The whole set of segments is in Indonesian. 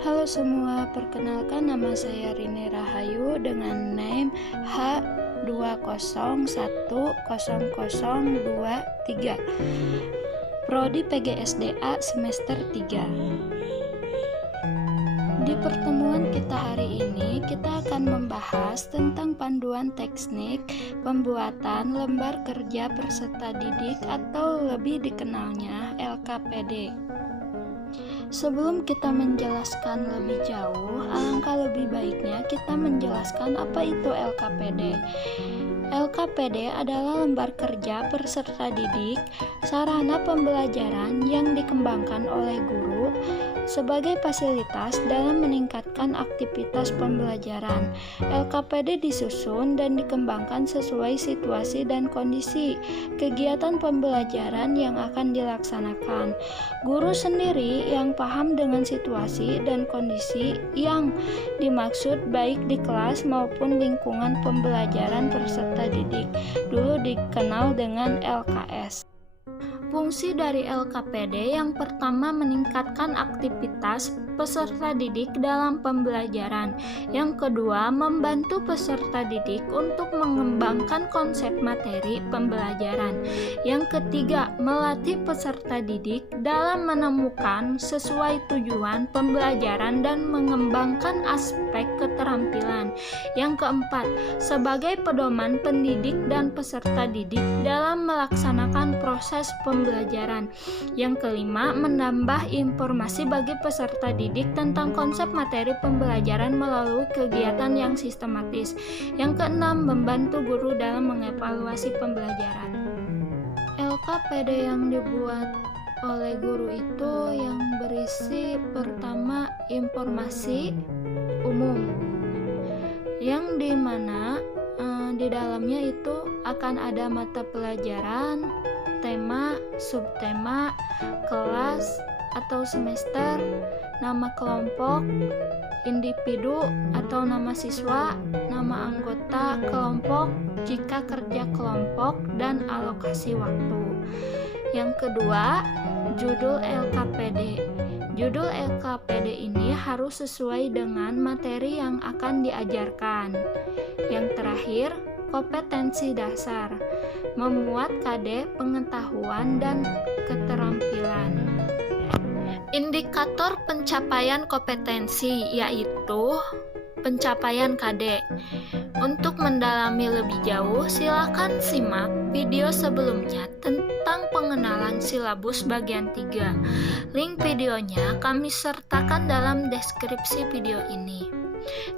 Halo semua, perkenalkan nama saya Rini Rahayu dengan name H2010023, Prodi PGSDA semester 3. Di pertemuan kita hari ini, kita akan membahas tentang panduan teknik pembuatan lembar kerja peserta didik atau lebih dikenalnya LKPD. Sebelum kita menjelaskan lebih jauh, alangkah lebih baiknya kita menjelaskan apa itu LKPD. LKPD adalah lembar kerja peserta didik, sarana pembelajaran yang dikembangkan oleh guru sebagai fasilitas dalam meningkatkan aktivitas pembelajaran. LKPD disusun dan dikembangkan sesuai situasi dan kondisi kegiatan pembelajaran yang akan dilaksanakan. Guru sendiri yang paham dengan situasi dan kondisi yang dimaksud baik di kelas maupun lingkungan pembelajaran peserta didik, dulu dikenal dengan LKS. Fungsi dari LKPD yang pertama meningkatkan aktivitas peserta didik dalam pembelajaran. Yang kedua, membantu peserta didik untuk mengembangkan konsep materi pembelajaran. Yang ketiga, melatih peserta didik dalam menemukan sesuai tujuan pembelajaran dan mengembangkan aspek keterampilan. Yang keempat, sebagai pedoman pendidik dan peserta didik dalam melaksanakan proses pembelajaran. Yang kelima, menambah informasi bagi peserta didik tentang konsep materi pembelajaran melalui kegiatan yang sistematis. Yang keenam, membantu guru dalam mengevaluasi pembelajaran. LKPD yang dibuat oleh guru itu yang berisi pertama informasi umum, yang dimana di dalamnya itu akan ada mata pelajaran, tema, subtema, kelas atau semester, nama kelompok, individu atau nama siswa, nama anggota kelompok jika kerja kelompok, dan alokasi waktu. Yang kedua, judul LKPD. Judul LKPD ini harus sesuai dengan materi yang akan diajarkan. Yang terakhir, kompetensi dasar, memuat KD pengetahuan dan keterampilan. Indikator pencapaian kompetensi yaitu pencapaian KD. Untuk mendalami lebih jauh, silakan simak video sebelumnya tentang pengenalan silabus bagian 3. Link videonya kami sertakan dalam deskripsi video ini.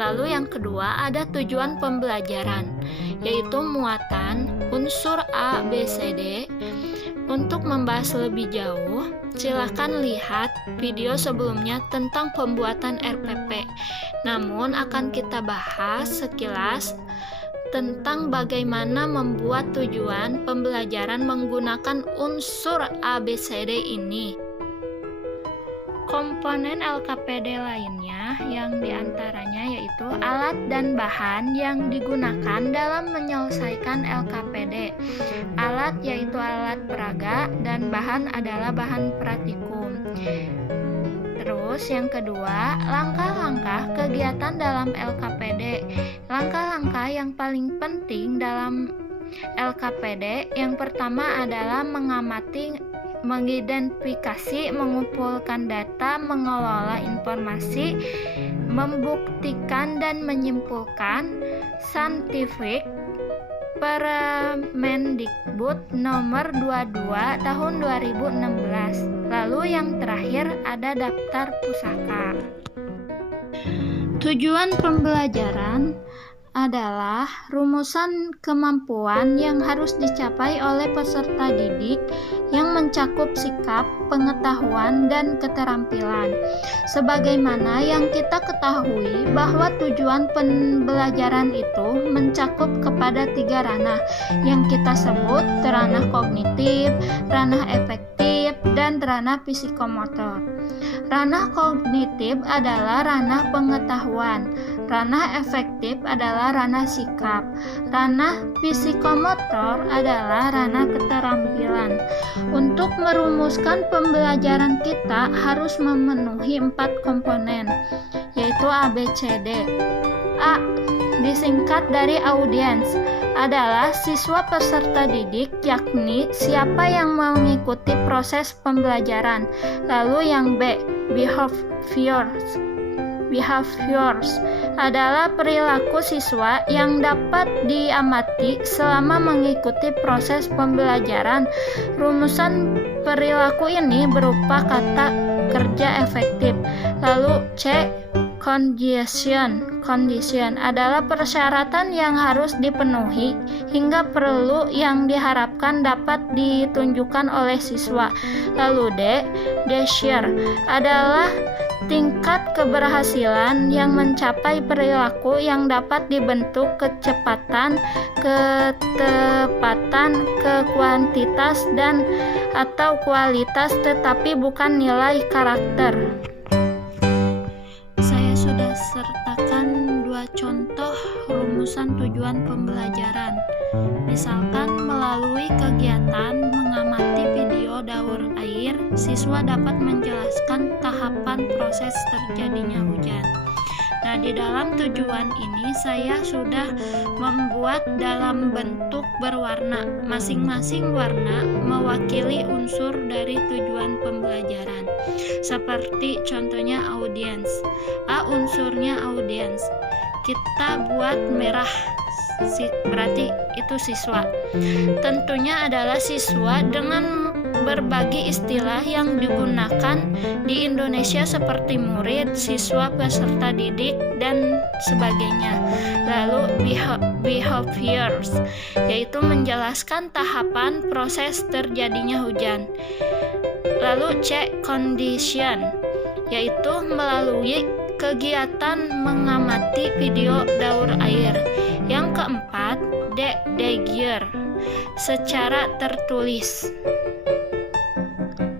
Lalu yang kedua, ada tujuan pembelajaran, yaitu muatan unsur A, B, C, D. Untuk membahas lebih jauh, silakan lihat video sebelumnya tentang pembuatan RPP. Namun akan kita bahas sekilas tentang bagaimana membuat tujuan pembelajaran menggunakan unsur A, B, C, D ini. Komponen LKPD lainnya yang diantaranya yaitu alat dan bahan yang digunakan dalam menyelesaikan LKPD. Alat yaitu alat peraga dan bahan adalah bahan praktikum. Terus yang kedua, langkah-langkah kegiatan dalam LKPD. Langkah-langkah yang paling penting dalam LKPD yang pertama adalah mengamati, mengidentifikasi, mengumpulkan data, mengelola informasi, membuktikan dan menyimpulkan. Saintifik Permendikbud nomor 22 tahun 2016. Lalu yang terakhir ada daftar pusaka. Tujuan pembelajaran adalah rumusan kemampuan yang harus dicapai oleh peserta didik yang mencakup sikap, pengetahuan, dan keterampilan. Sebagaimana yang kita ketahui bahwa tujuan pembelajaran itu mencakup kepada 3 ranah yang kita sebut ranah kognitif, ranah efektif, dan ranah psikomotor. Ranah kognitif adalah ranah pengetahuan. Ranah efektif adalah ranah sikap. Ranah psikomotor adalah ranah keterampilan. Untuk merumuskan pembelajaran kita harus memenuhi 4 komponen, yaitu A, B, C, D. A. Disingkat dari audiens, adalah siswa peserta didik, yakni siapa yang mengikuti proses pembelajaran. Lalu yang B, behaviors adalah perilaku siswa yang dapat diamati selama mengikuti proses pembelajaran. Rumusan perilaku ini berupa kata kerja efektif. Lalu C, condition adalah persyaratan yang harus dipenuhi hingga perlu yang diharapkan dapat ditunjukkan oleh siswa. Lalu D, desire adalah tingkat keberhasilan yang mencapai perilaku yang dapat dibentuk kecepatan, ketepatan, kuantitas dan atau kualitas, tetapi bukan nilai karakter. Saya sudah sertakan 2 contoh rumusan tujuan pembelajaran. Misalkan melalui kegiatan mengamati video daur air, siswa dapat menjelaskan tahapan proses terjadinya hujan. Nah, di dalam tujuan ini saya sudah membuat dalam bentuk berwarna. Masing-masing warna mewakili unsur dari tujuan pembelajaran. Seperti contohnya audiens. A, unsurnya audiens. Kita buat merah, berarti itu siswa. Tentunya adalah siswa dengan berbagai istilah yang digunakan di Indonesia seperti murid, siswa, peserta didik, dan sebagainya. Lalu behaviors, yaitu menjelaskan tahapan proses terjadinya hujan. Lalu C, condition, yaitu melalui kegiatan mengamati video daur air. Yang keempat, D, desire, secara tertulis.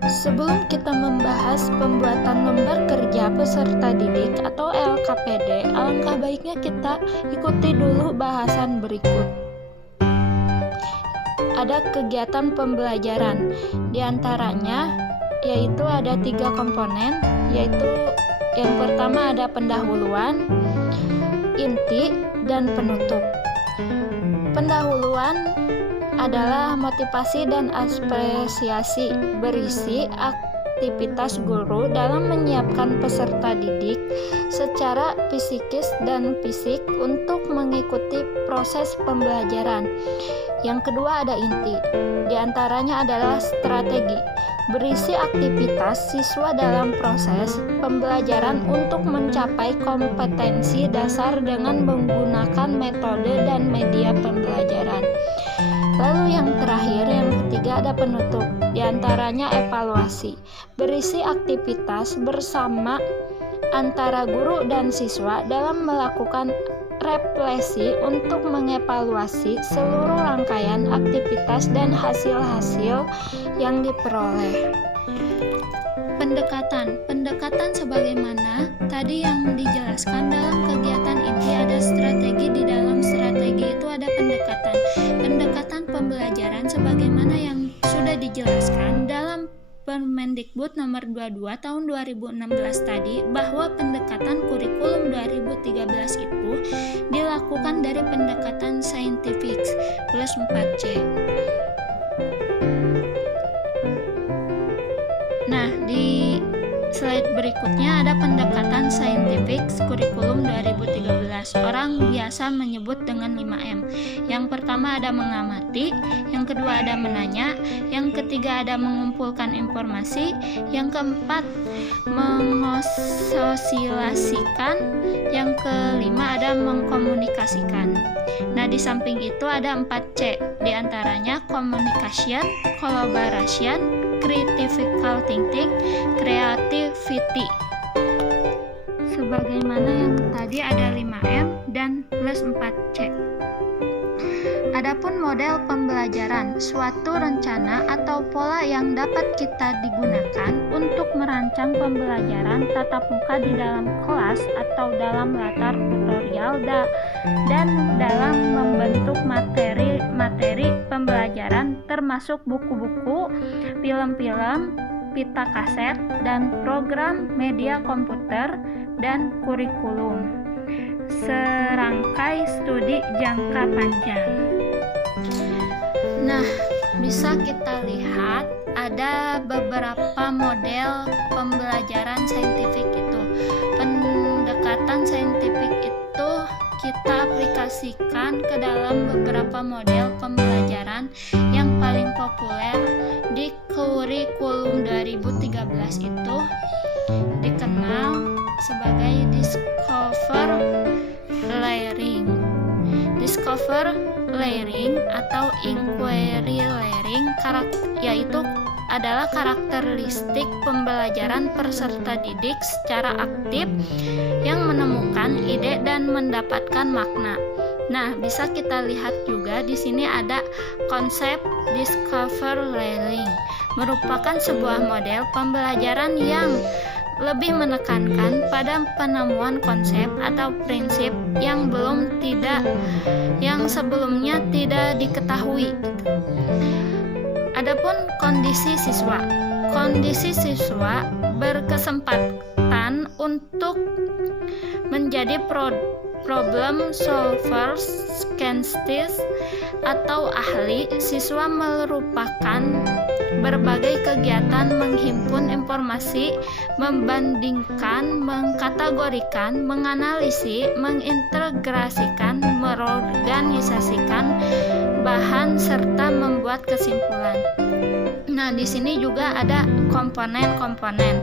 Sebelum kita membahas pembuatan lembar kerja peserta didik atau LKPD, alangkah baiknya kita ikuti dulu bahasan berikut. Ada kegiatan pembelajaran, diantaranya yaitu ada 3 komponen, yaitu yang pertama ada pendahuluan, inti, dan penutup. Pendahuluan adalah motivasi dan apresiasi, berisi aktivitas guru dalam menyiapkan peserta didik secara psikis dan fisik untuk mengikuti proses pembelajaran. Yang kedua ada inti, diantaranya adalah strategi, berisi aktivitas siswa dalam proses pembelajaran untuk mencapai kompetensi dasar dengan menggunakan metode dan media pembelajaran. Lalu yang terakhir, yang ketiga ada penutup, diantaranya evaluasi, berisi aktivitas bersama antara guru dan siswa dalam melakukan refleksi untuk mengevaluasi seluruh rangkaian aktivitas dan hasil-hasil yang diperoleh. Pendekatan sebagaimana tadi yang dijelaskan dalam kegiatan inti, ada strategi. Di dalam strategi itu ada pendekatan pembelajaran sebagaimana yang sudah dijelaskan dalam Permendikbud nomor 22 tahun 2016 tadi, bahwa pendekatan kurikulum 2013 itu dilakukan dari pendekatan saintifik plus 4C. Nah, di slide berikutnya ada pendekatan saintifik kurikulum 2013. Orang biasa menyebut dengan 5M. Yang pertama ada mengamati, yang kedua ada menanya, yang ketiga ada mengumpulkan informasi, yang keempat mensosialisasikan, yang kelima ada mengkomunikasikan. Nah, di samping itu ada 4C, diantaranya communication, collaboration, critical thinking, creativity. Sebagaimana yang tadi ada 5M dan plus 4C. Adapun model pembelajaran, suatu rencana atau pola yang dapat kita digunakan untuk merancang pembelajaran tatap muka di dalam kelas atau dalam latar tutorial dan dalam membentuk materi pembelajaran termasuk buku-buku, film-film, pita kaset, dan program media komputer dan kurikulum. Serangkai studi jangka panjang. Nah, bisa kita lihat ada beberapa model pembelajaran saintifik itu. Pendekatan saintifik itu kita aplikasikan ke dalam beberapa model pembelajaran yang paling populer di kurikulum 2013 itu dikenal sebagai Discover Learning atau Inquiry Learning, yaitu adalah karakteristik pembelajaran peserta didik secara aktif yang menemukan ide dan mendapatkan makna. Nah, bisa kita lihat juga di sini ada konsep Discover Learning, merupakan sebuah model pembelajaran yang lebih menekankan pada penemuan konsep atau prinsip yang sebelumnya tidak diketahui. Adapun kondisi siswa berkesempatan untuk menjadi problem solvers, scientists, atau ahli. Siswa merupakan berbagai kegiatan menghimpun informasi, membandingkan, mengkategorikan, menganalisis, mengintegrasikan, mengorganisasikan bahan serta membuat kesimpulan. Nah, di sini juga ada komponen-komponen.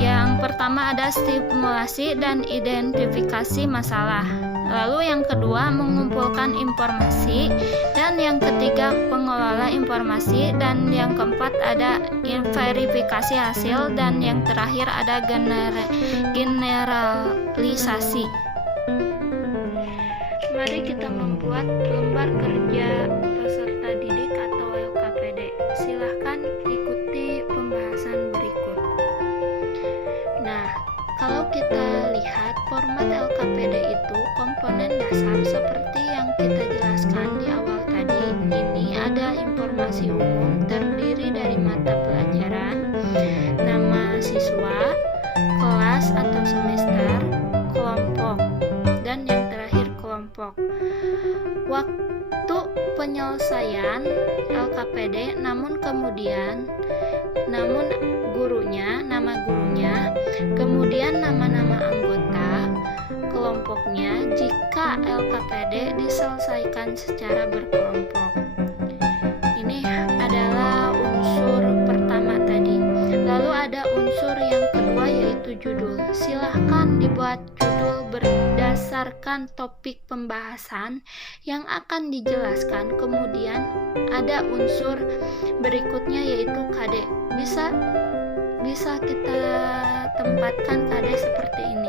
Yang pertama ada stimulasi dan identifikasi masalah. Lalu yang kedua mengumpulkan informasi, dan yang ketiga pengelola informasi, dan yang keempat ada verifikasi hasil, dan yang terakhir ada generalisasi. Mari kita membuat lembar kerja peserta didik atau LKPD. Silahkan ikuti pembahasan berikut. Nah, kalau kita lihat format LKPD itu komponen dasar seperti yang kita jelaskan di awal tadi. Ini ada informasi umum terdiri dari mata pelajaran, nama siswa, kelas atau semester, kelompok, dan yang terakhir kelompok. Waktu penyelesaian LKPD, namun gurunya, nama gurunya, kemudian nama-nama anggota kelompoknya jika LKPD diselesaikan secara berkelompok. Ini adalah unsur pertama tadi. Lalu ada unsur yang kedua yaitu judul. Silahkan dibuat judul berdasarkan topik pembahasan yang akan dijelaskan. Kemudian ada unsur berikutnya yaitu KD. Bisa kita tempatkan KD seperti ini.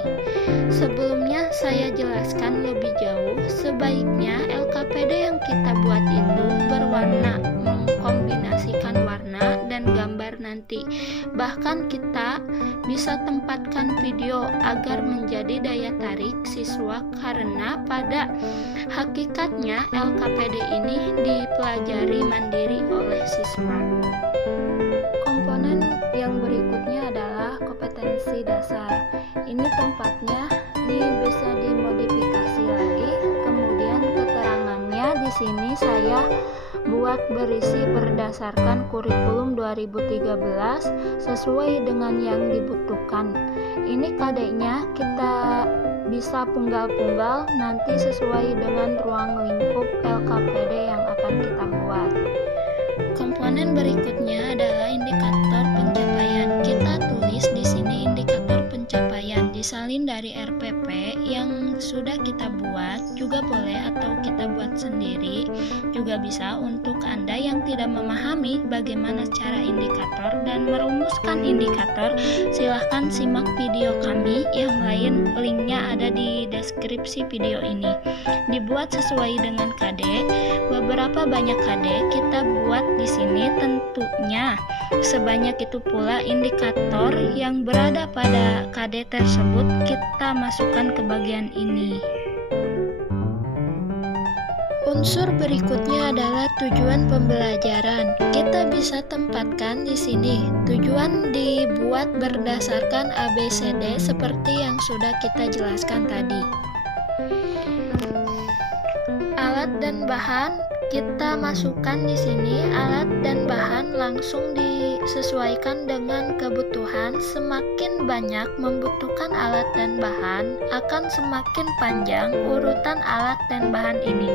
Sebelumnya saya jelaskan lebih jauh, sebaiknya LKPD yang kita buat itu berwarna, mengkombinasikan warna dan gambar nanti. Bahkan kita bisa tempatkan video agar menjadi daya tarik siswa, karena pada hakikatnya LKPD ini dipelajari mandiri oleh siswa. Komponen yang berikutnya adalah kompetensi dasar. Ini tempatnya bisa dimodifikasi lagi. Kemudian keterangannya di sini saya buat berisi berdasarkan kurikulum 2013 sesuai dengan yang dibutuhkan. Ini KD-nya kita bisa punggal-punggal nanti sesuai dengan ruang lingkup LKPD yang akan kita buat. Komponen berikutnya adalah indikator pencapaian. Kita tulis di sini indikator pencapaian disalin dari RPP yang sudah kita buat, juga boleh atau kita buat sendiri, juga bisa. Untuk Anda yang tidak memahami bagaimana cara indikator dan merumuskan indikator, silahkan simak video kami yang lain linknya ada di deskripsi video ini. Dibuat sesuai dengan KD, beberapa banyak KD kita buat di sini, tentunya sebanyak itu pula indikator yang berada pada KD tersebut kita masukkan ke bagian ini. Unsur berikutnya adalah tujuan pembelajaran. Kita bisa tempatkan di sini. Tujuan dibuat berdasarkan ABCD seperti yang sudah kita jelaskan tadi. Alat dan bahan kita masukkan di sini. Alat dan bahan langsung disesuaikan dengan kebutuhan. Semakin banyak membutuhkan alat dan bahan, akan semakin panjang urutan alat dan bahan ini.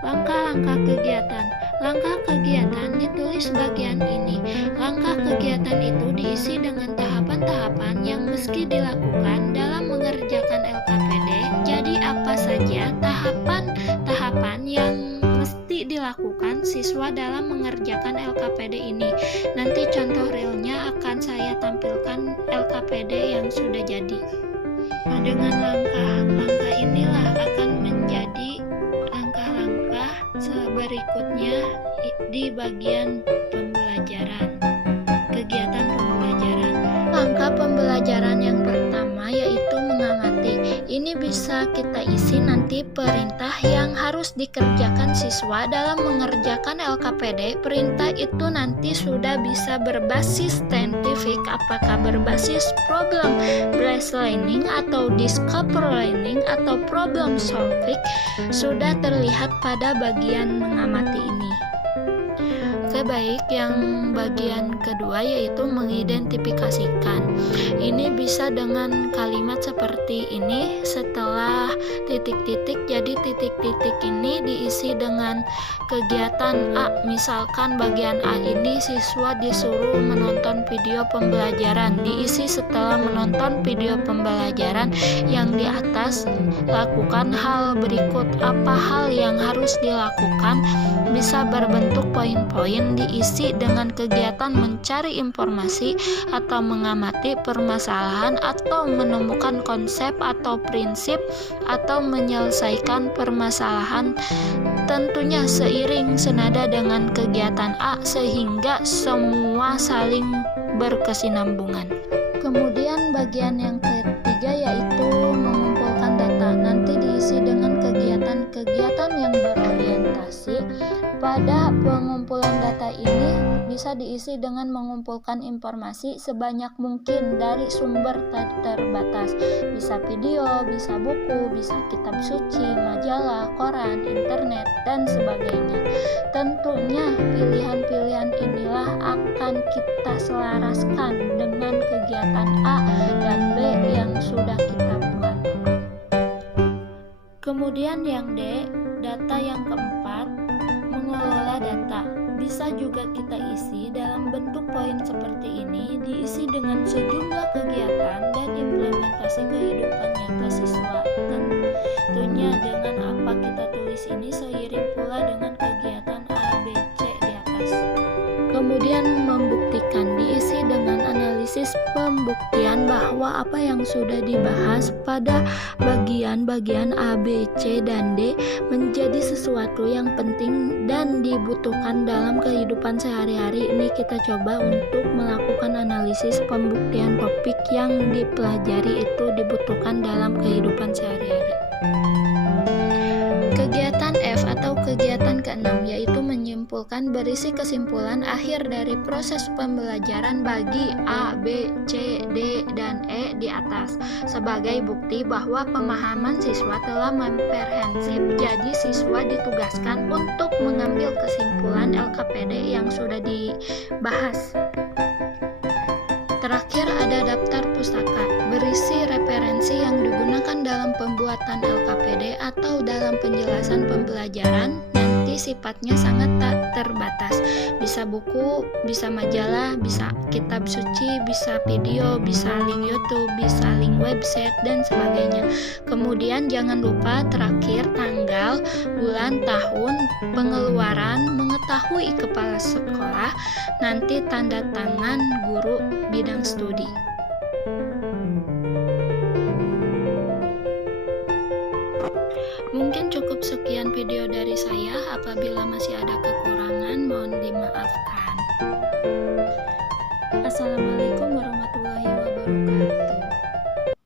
Langkah-langkah kegiatan. Langkah kegiatan ditulis bagian ini. Langkah kegiatan itu diisi dengan tahapan-tahapan yang meski dilakukan dalam mengerjakan LKPD. Jadi apa saja tahapan-tahapan yang mesti dilakukan siswa dalam mengerjakan LKPD ini. Nanti contoh realnya akan saya tampilkan LKPD yang sudah jadi. Nah, dengan langkah-langkah inilah akan menjadi berikutnya di bagian pembelajaran, kegiatan pembelajaran. Langkah pembelajaran yang pertama yaitu mengamati. Ini bisa kita isi nanti perintah yang harus dikerjakan siswa dalam mengerjakan LKPD. Perintah itu nanti sudah bisa berbasis saintifik, apakah berbasis problem based learning atau discover learning atau problem solving, sudah terlihat pada bagian mengamati ini. Baik, yang bagian kedua yaitu mengidentifikasikan. Ini bisa dengan kalimat seperti ini. Setelah titik-titik, jadi titik-titik ini diisi dengan kegiatan A. Misalkan bagian A ini siswa disuruh menonton video pembelajaran. Diisi setelah menonton video pembelajaran yang di atas, lakukan hal berikut. Apa hal yang harus dilakukan? Bisa berbentuk poin-poin, diisi dengan kegiatan mencari informasi atau mengamati permasalahan atau menemukan konsep atau prinsip atau menyelesaikan permasalahan, tentunya seiring senada dengan kegiatan A sehingga semua saling berkesinambungan. Kemudian bagian yang ketiga yaitu mengumpulkan data. Nanti diisi dengan kegiatan-kegiatan yang berorientasi pada pengumpulan data ini. Bisa diisi dengan mengumpulkan informasi sebanyak mungkin dari sumber terbatas. Bisa video, bisa buku, bisa kitab suci, majalah, koran, internet, dan sebagainya. Tentunya pilihan-pilihan inilah akan kita selaraskan dengan kegiatan A dan B yang sudah kita buat. Kemudian yang D, data yang keempat, mengelola data. Bisa juga kita isi dalam bentuk poin seperti ini, diisi dengan sejumlah kegiatan dan implementasi kehidupan nyata siswa. Tentunya dengan apa kita tulis ini seiring pula dengan kegiatan A, B, C di atas. Kemudian membuktikan, diisi dengan analisis pembuktian bahwa apa yang sudah dibahas pada bagian-bagian A, B, C, dan D menjadi sesuatu yang penting dan dibutuhkan dalam kehidupan sehari-hari. Ini kita coba untuk melakukan analisis pembuktian topik yang dipelajari itu dibutuhkan dalam kehidupan sehari-hari. Kegiatan F atau kegiatan ke-6 yaitu menyimpulkan, berisi kesimpulan akhir dari proses pembelajaran bagi A, B, C, D, dan E di atas sebagai bukti bahwa pemahaman siswa telah komprehensif. Jadi siswa ditugaskan untuk mengambil kesimpulan LKPD yang sudah dibahas. Terakhir ada daftar pustaka, berisi referensi yang digunakan dalam pembuatan LKPD atau dalam penjelasan pembelajaran. Nanti sifatnya sangat tak terbatas. Bisa buku, bisa majalah, bisa kitab suci, bisa video, bisa link YouTube, bisa link website, dan sebagainya. Kemudian jangan lupa terakhir tanggal, bulan, tahun, pengeluaran, mengetahui kepala sekolah, nanti tanda tangan guru bidang studi. Mungkin cukup sekian video dari saya. Apabila masih ada kekurangan, mohon dimaafkan. Assalamualaikum warahmatullahi wabarakatuh.